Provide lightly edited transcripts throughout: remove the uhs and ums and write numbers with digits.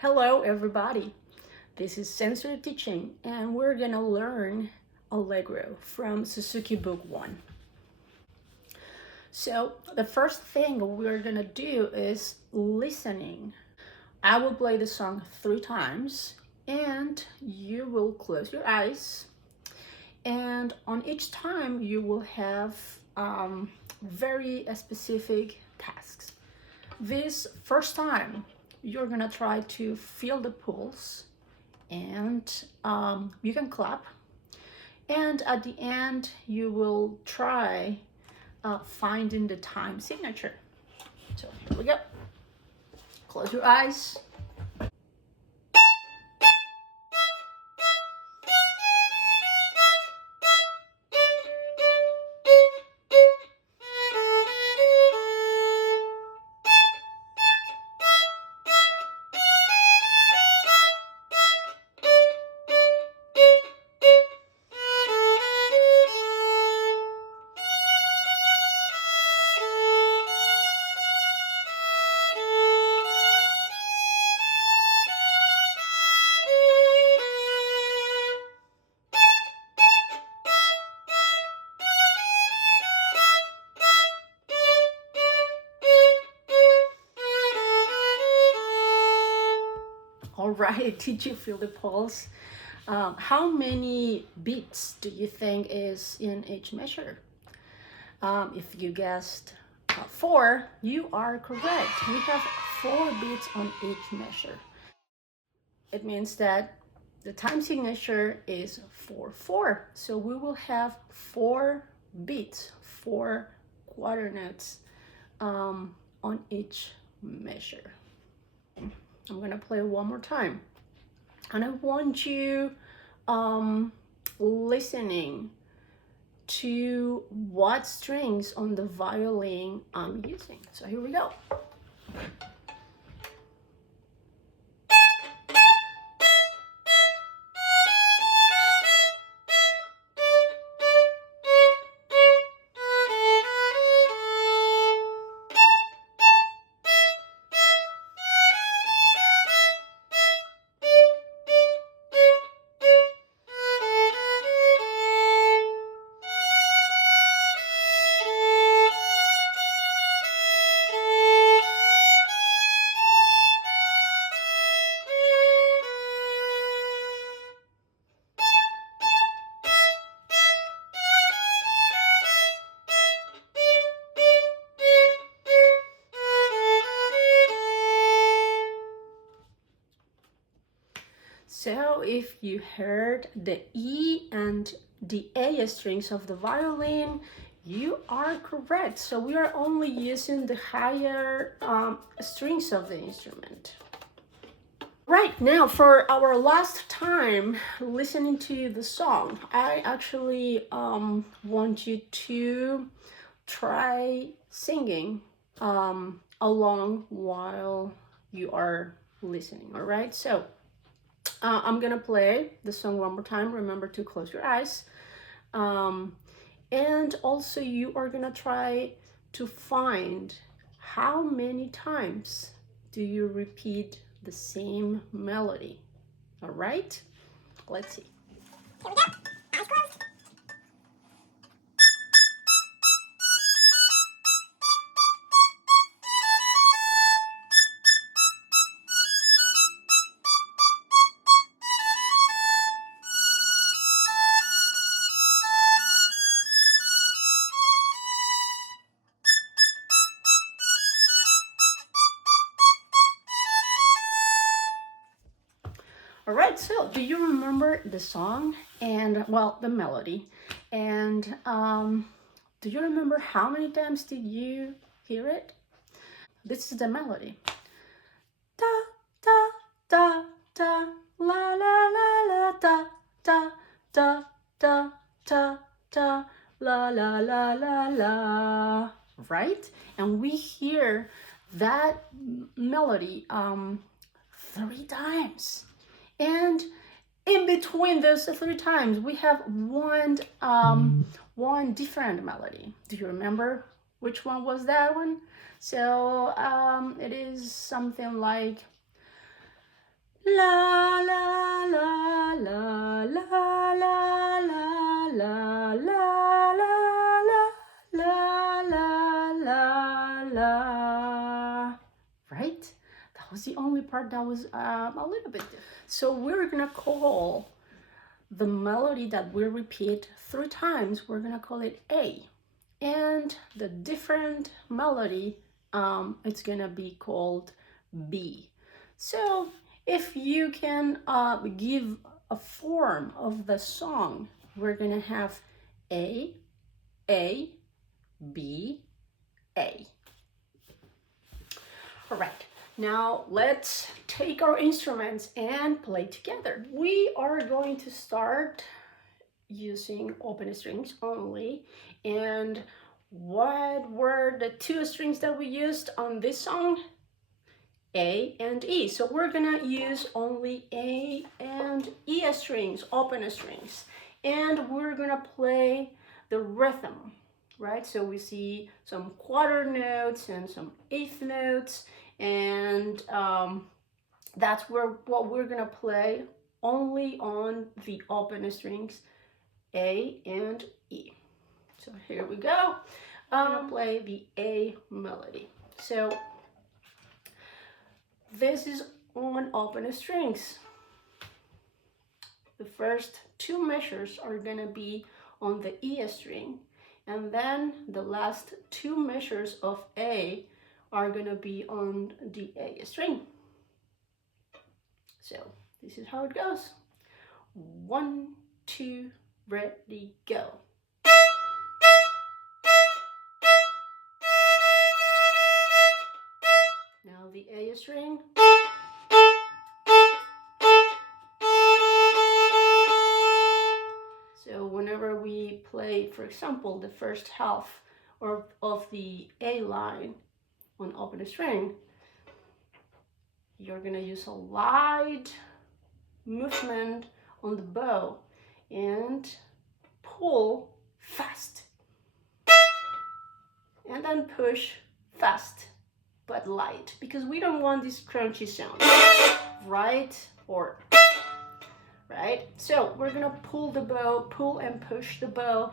Hello everybody, this is Sensory Teaching and we're gonna learn Allegro from Suzuki Book 1. So the first thing we're gonna do is listening. I will play the song 3 times and you will close your eyes, and on each time you will have very specific tasks. This first time you're gonna try to feel the pulse, and you can clap, and at the end you will try finding the time signature. So here we go. Close your eyes. All right, did you feel the pulse? How many beats do you think is in each measure? If you guessed 4, you are correct. We have 4 beats on each measure. It means that the time signature is 4/4. So we will have 4 beats, 4 quarter notes on each measure. I'm gonna play one more time, and I want you listening to what strings on the violin I'm using. So here we go. So if you heard the E and the A strings of the violin, you are correct. So we are only using the higher strings of the instrument. Right, now for our last time listening to the song, I actually want you to try singing along while you are listening, all right? So I'm gonna play the song one more time. Remember to close your eyes. And also you are gonna try to find how many times do you repeat the same melody. All right, let's see. Here we go. Eyes closed. All right, so do you remember the song and, well, the melody? And do you remember how many times did you hear it? This is the melody. Da, da, da, da, la, la, la, la, da, da, da, da, da, da, la, la, la, la, la. Right? And we hear that melody 3 times. And in between those 3 times, we have one different melody. Do you remember which one was that one? So it is something like La la la la la la la la la la la la la. Right? That was the only part that was a little bit different. So we're gonna call the melody that we repeat 3 times, we're gonna call it A. And the different melody, it's gonna be called B. So if you can give a form of the song, we're gonna have A, A, B, A. All right, now let's take our instruments and play together. We are going to start using open strings only. And what were the 2 strings that we used on this song? A and E. So we're gonna use only A and E strings, open strings. And we're gonna play the rhythm, right? So we see some quarter notes and some eighth notes, and that's what we're gonna play only on the open strings, A and E. So here we go. I'm gonna play the A melody. So this is on open strings. The first 2 measures are gonna be on the E string, and then the last 2 measures of A are gonna be on the A string. So this is how it goes. 1, 2, ready, go. Now the A string. So whenever we play, for example, the first half of the A line on open string, you're gonna use a light movement on the bow and pull fast. And then push fast but light, because we don't want this crunchy sound, right? Right? So we're gonna pull the bow, pull and push the bow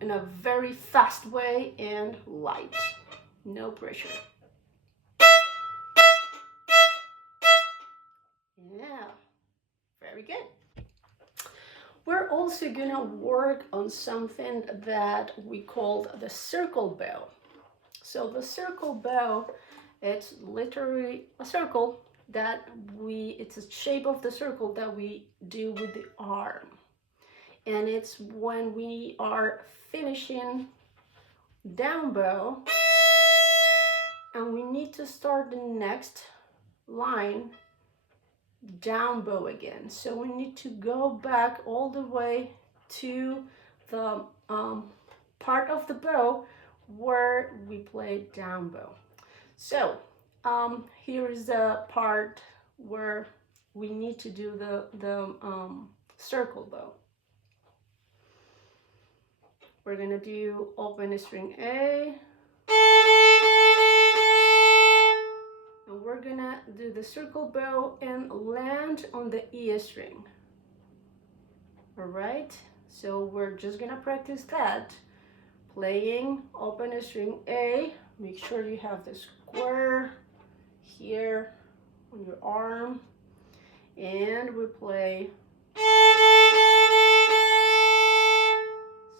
in a very fast way and light, no pressure. Yeah, very good. We're also gonna work on something that we called the circle bow. So the circle bow, it's literally a circle that it's a shape of the circle that we do with the arm. And it's when we are finishing down bow and we need to start the next line down bow again. So we need to go back all the way to the part of the bow where we play down bow. So here is the part where we need to do the circle bow. We're gonna do open string A, and we're gonna do the circle bow and land on the E string. All right, so we're just gonna practice that. Playing open string A, make sure you have the square here on your arm, and we play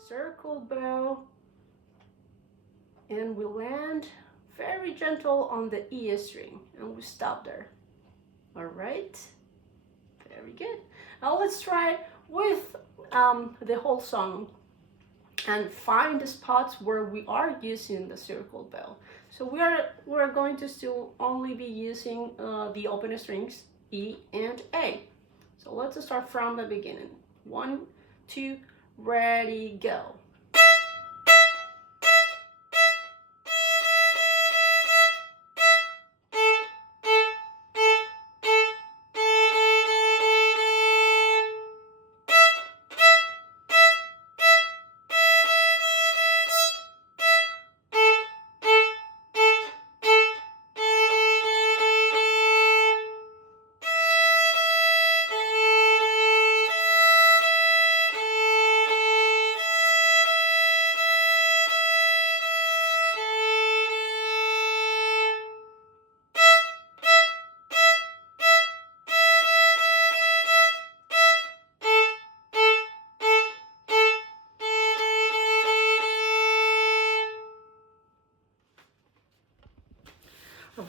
circle bow, and we land very gentle on the E string, and we stop there. All right, very good. Now let's try with the whole song and find the spots where we are using the circle bow. So we're going to still only be using the open strings E and A. So let's start from the beginning. 1, 2, ready, go.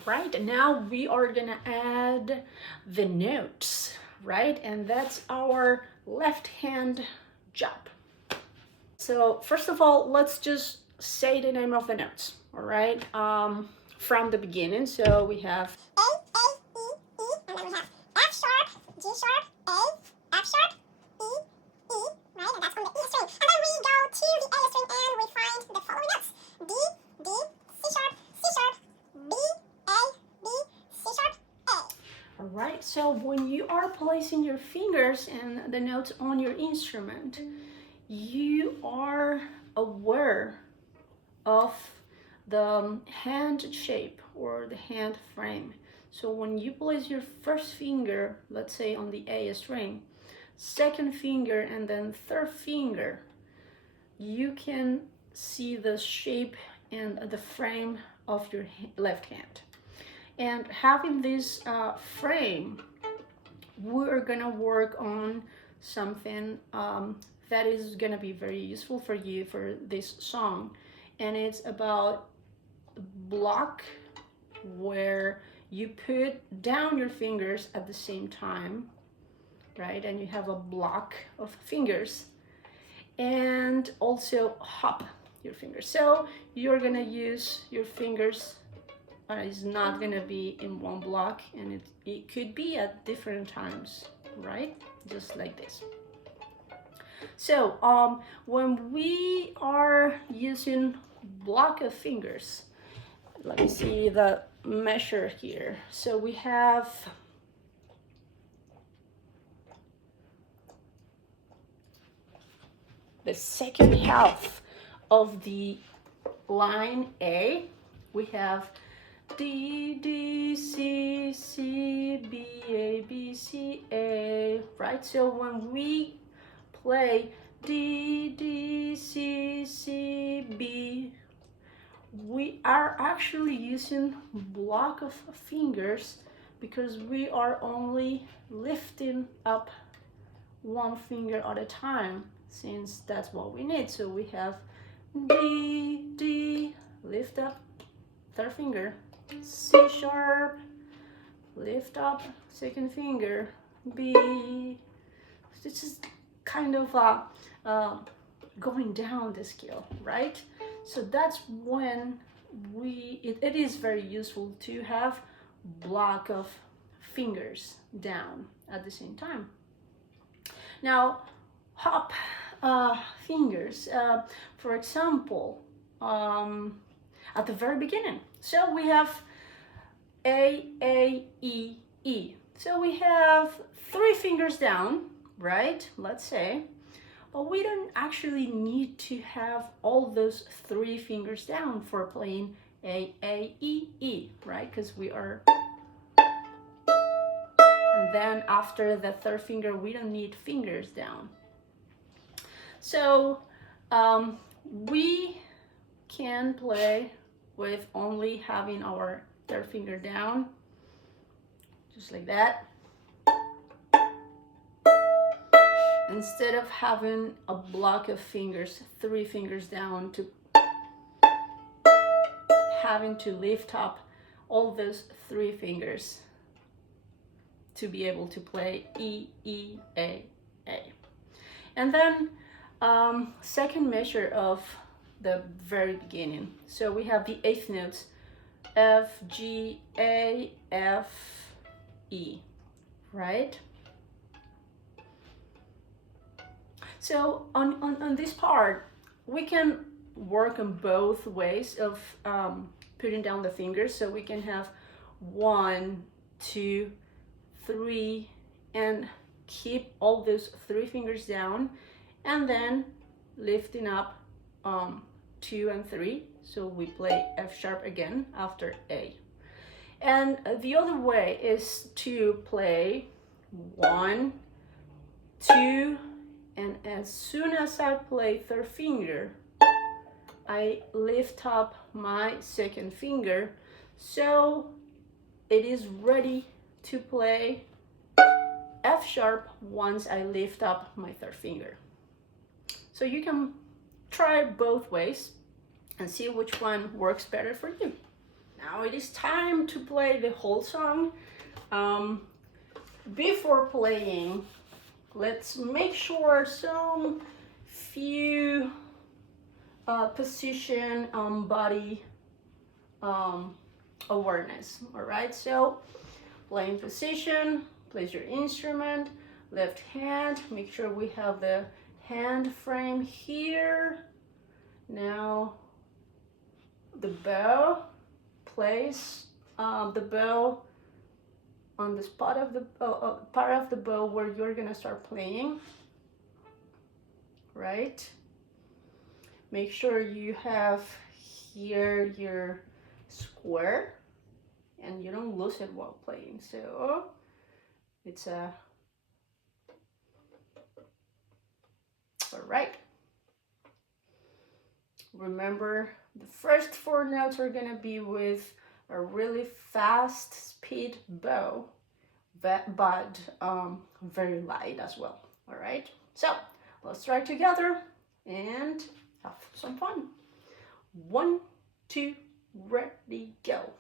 Right, now we are gonna add the notes, right? And that's our left hand job. So first of all, let's just say the name of the notes, all right? From the beginning, so we have A, E, E, and then we have F sharp, G sharp, A, F sharp, E, E, right? And that's on the E string. And then we go to the A string and we find the following notes. D, D, C sharp, B, A, B, C sharp, A. All right, so when you are placing your fingers and the notes on your instrument, you are aware of the hand shape or the hand frame. So when you place your first finger, let's say on the A string, second finger and then third finger, you can see the shape and the frame of your left hand. And having this frame, we're gonna work on something that is gonna be very useful for you for this song. And it's about block where you put down your fingers at the same time, right? And you have a block of fingers, and also hop your fingers. So you're gonna use your fingers. It's not gonna be in one block, and it could be at different times, right? Just like this. So when we are using block of fingers, let me see the measure here. So we have the second half of the line A. We have D, D, C, C, B, A, B, C, A, right? So when we play D, D, C, C, B, we are actually using block of fingers because we are only lifting up one finger at a time, since that's what we need. So we have D, D, lift up, third finger, C sharp, lift up, second finger, B. This is kind of going down the scale, right? So that's when it is very useful to have block of fingers down at the same time. Now, hop fingers, for example, at the very beginning. So we have A, E, E. So we have 3 fingers down, right? Let's say. But we don't actually need to have all those 3 fingers down for playing A, E, E, right? Because we are... And then after the third finger, we don't need fingers down. So we can play with only having our third finger down, just like that. Instead of having a block of fingers, 3 fingers down, to having to lift up all those 3 fingers to be able to play E, E, A, A. And then second measure of the very beginning. So we have the 8th notes, F, G, A, F, E, right? So on this part, we can work on both ways of putting down the fingers. So we can have 1, 2, 3, and keep all those 3 fingers down, and then lifting up 2 and 3. So we play F sharp again after A. And the other way is to play 1, 2, and as soon as I play third finger, I lift up my second finger, so it is ready to play F sharp once I lift up my third finger. So you can try both ways and see which one works better for you. Now it is time to play the whole song. Before playing, let's make sure some few position body awareness. All right, so playing position, place your instrument, left hand, make sure we have the hand frame here. Now the bow, place the bow on the spot of the part of the bow where you're gonna start playing, right? Make sure you have here your square and you don't lose it while playing. So it's a all right. Remember, the first 4 notes are gonna be with a really fast speed bow, but very light as well. All right, so let's try together and have some fun. 1, 2, ready, go.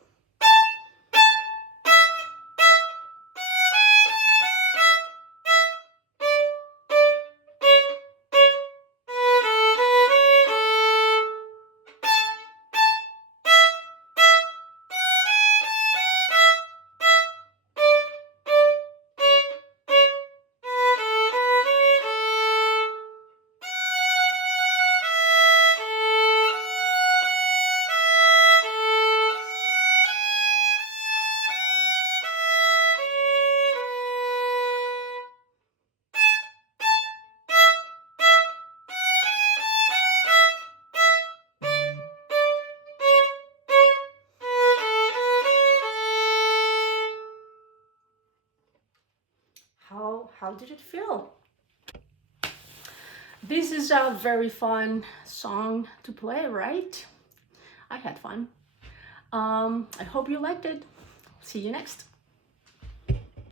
How did it feel? This is a very fun song to play, right? I had fun. I hope you liked it. See you next.